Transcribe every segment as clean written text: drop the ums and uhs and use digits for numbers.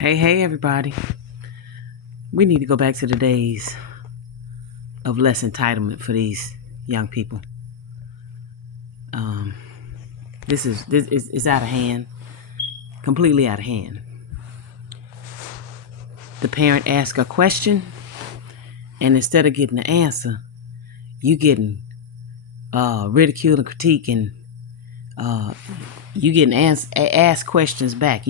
Hey, everybody. We need to go back to the days of less entitlement for these young people. This is out of hand, completely out of hand. The parent asks a question, and instead of getting the answer, you getting ridiculed and critique, and you getting asked questions back.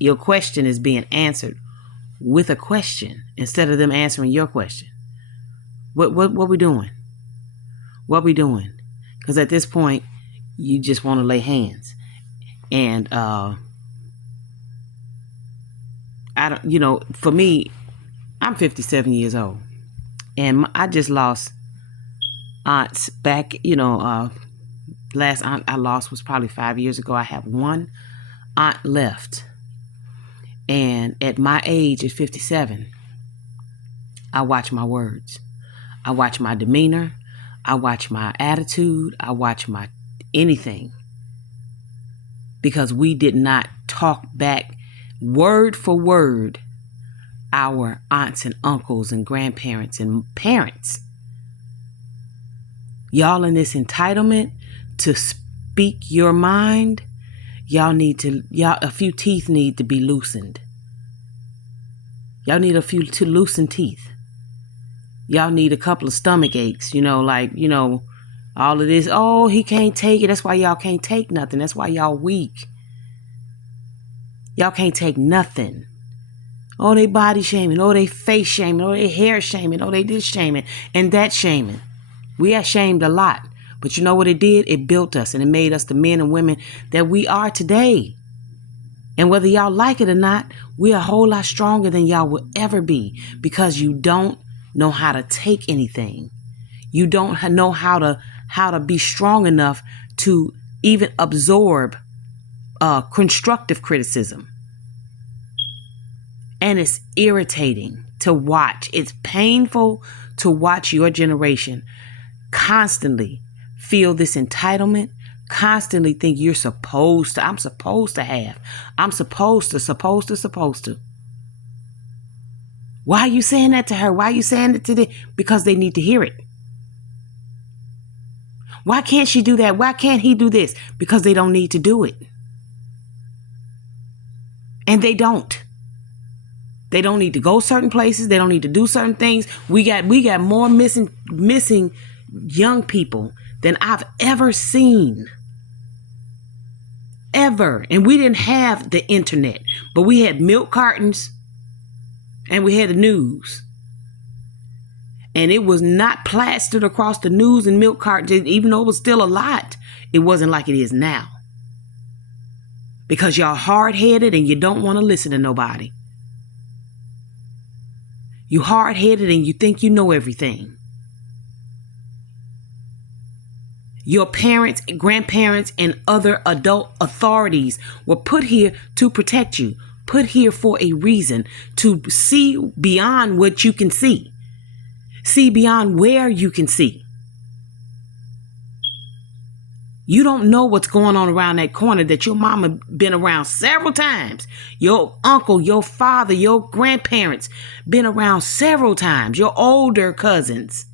Your question is being answered with a question instead of them answering your question. What we doing? What we doing? Because at this point, you just want to lay hands. And I don't, for me, I'm 57 years old, and I just lost aunts back. Last aunt I lost was probably 5 years ago. I have one aunt left, and at my age, at 57, I watch my words. I watch my demeanor. I watch my attitude. I watch my anything. Because we did not talk back word for word our aunts and uncles and grandparents and parents. Y'all in this entitlement to speak your mind, a few teeth need to be loosened. Y'all need a few to loosen teeth. Y'all need a couple of stomach aches, all of this. Oh, he can't take it. That's why y'all can't take nothing. That's why y'all weak. Y'all can't take nothing. Oh, they body shaming. Oh, they face shaming. Oh, they hair shaming. Oh, they this shaming and that shaming. We are shamed a lot. But you know what it did? It built us, and it made us the men and women that we are today. And whether y'all like it or not, we're a whole lot stronger than y'all will ever be, because you don't know how to take anything. You don't know how to be strong enough to even absorb constructive criticism. And it's irritating to watch. It's painful to watch your generation constantly feel this entitlement, constantly think you're supposed to. I'm supposed to have. I'm supposed to. Why are you saying that to her? Why are you saying it to them? Because they need to hear it. Why can't she do that? Why can't he do this? Because they don't need to do it. And they don't. They don't need to go certain places. They don't need to do certain things. We got more missing young people than I've ever seen. Ever. And we didn't have the internet, but we had milk cartons and we had the news. And it was not plastered across the news and milk cartons, even though it was still a lot. It wasn't like it is now. Because y'all hard-headed and you don't want to listen to nobody. You hard-headed and you think you know everything. Your parents, grandparents, and other adult authorities were put here to protect you, put here for a reason, to see beyond what you can see beyond where you can see. You don't know what's going on around that corner that your mama been around several times. Your uncle, your father, your grandparents been around several times. Your older cousins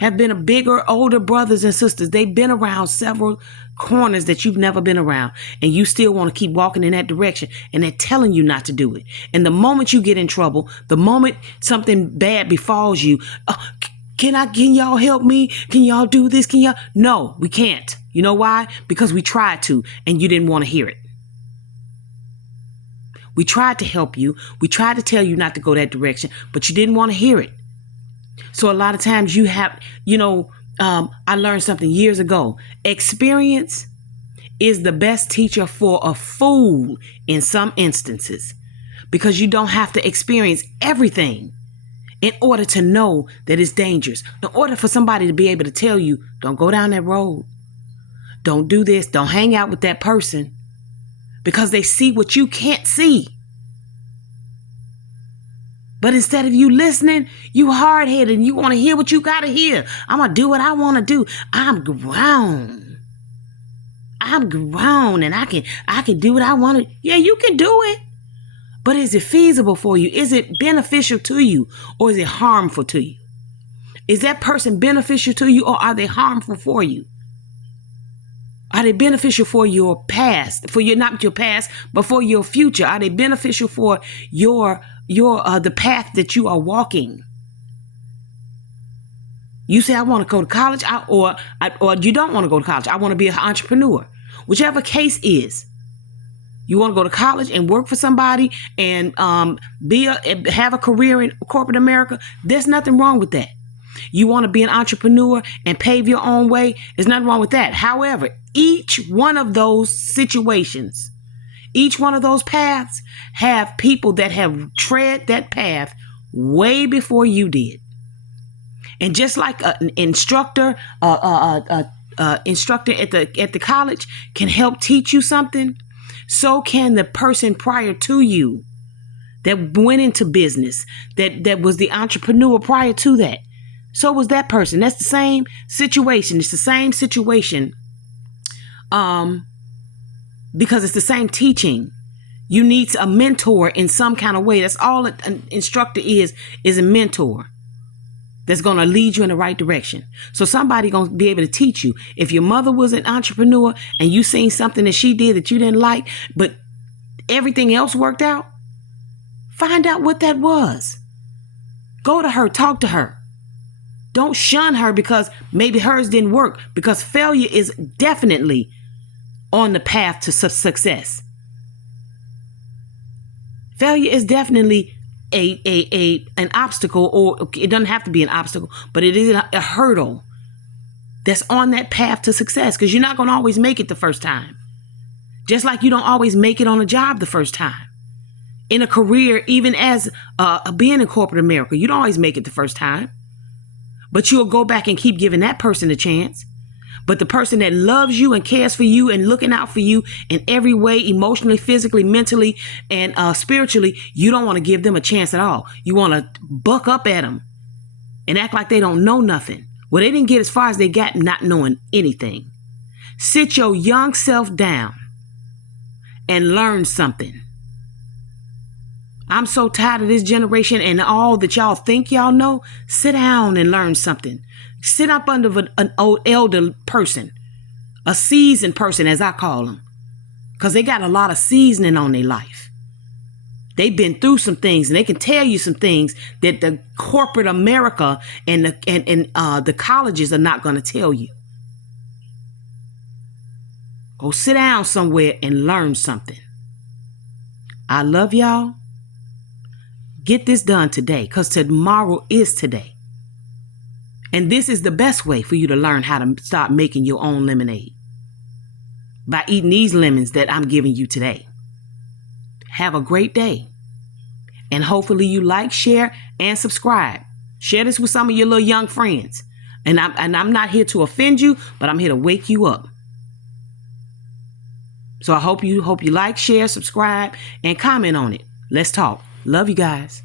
have been older brothers and sisters. They've been around several corners that you've never been around, and you still want to keep walking in that direction, and they're telling you not to do it. And the moment you get in trouble, the moment something bad befalls you, can y'all help me? Can y'all do this? No, we can't. You know why? Because we tried to, and you didn't want to hear it. We tried to help you. We tried to tell you not to go that direction, but you didn't want to hear it. So a lot of times you have, I learned something years ago. Experience is the best teacher for a fool in some instances, because you don't have to experience everything in order to know that it's dangerous. In order for somebody to be able to tell you, don't go down that road. Don't do this. Don't hang out with that person, because they see what you can't see. But instead of you listening, you hard-headed and you want to hear what you got to hear. I'm going to do what I want to do. I'm grown and I can do what I want to. Yeah, you can do it. But is it feasible for you? Is it beneficial to you, or is it harmful to you? Is that person beneficial to you, or are they harmful for you? Are they beneficial for your past, for your, not your past, but for your future? Are they beneficial for the path that you are walking? You say, I want to go to college, or you don't want to go to college. I want to be an entrepreneur. Whichever case is, you want to go to college and work for somebody and have a career in corporate America. There's nothing wrong with that. You want to be an entrepreneur and pave your own way. There's nothing wrong with that. However, each one of those situations, each one of those paths have people that have tread that path way before you did. And just like an instructor, instructor at the college can help teach you something, so can the person prior to you that went into business, that was the entrepreneur prior to that. So was that person. That's the same situation. It's the same situation because it's the same teaching. You need a mentor in some kind of way. That's all an instructor is a mentor that's going to lead you in the right direction. So somebody going to be able to teach you. If your mother was an entrepreneur and you seen something that she did that you didn't like, but everything else worked out, find out what that was. Go to her, talk to her. Don't shun her because maybe hers didn't work, because failure is definitely on the path to success. Failure is definitely an obstacle, or it doesn't have to be an obstacle, but it is a hurdle that's on that path to success, because you're not going to always make it the first time. Just like you don't always make it on a job the first time. In a career, even as being in corporate America, you don't always make it the first time. But you'll go back and keep giving that person a chance. But the person that loves you and cares for you and looking out for you in every way, emotionally, physically, mentally, and spiritually, you don't want to give them a chance at all. You want to buck up at them and act like they don't know nothing. Well, they didn't get as far as they got not knowing anything. Sit your young self down and learn something. I'm so tired of this generation and all that y'all think y'all know. Sit down and learn something. Sit up under an old elder person, a seasoned person, as I call them, because they got a lot of seasoning on their life. They've been through some things, and they can tell you some things that the corporate America and the colleges are not going to tell you. Go sit down somewhere and learn something. I love y'all. Get this done today, because tomorrow is today. And this is the best way for you to learn how to start making your own lemonade, by eating these lemons that I'm giving you today. Have a great day. And hopefully you like, share, and subscribe. Share this with some of your little young friends. And I'm not here to offend you, but I'm here to wake you up. So I hope you like, share, subscribe, and comment on it. Let's talk. Love you guys.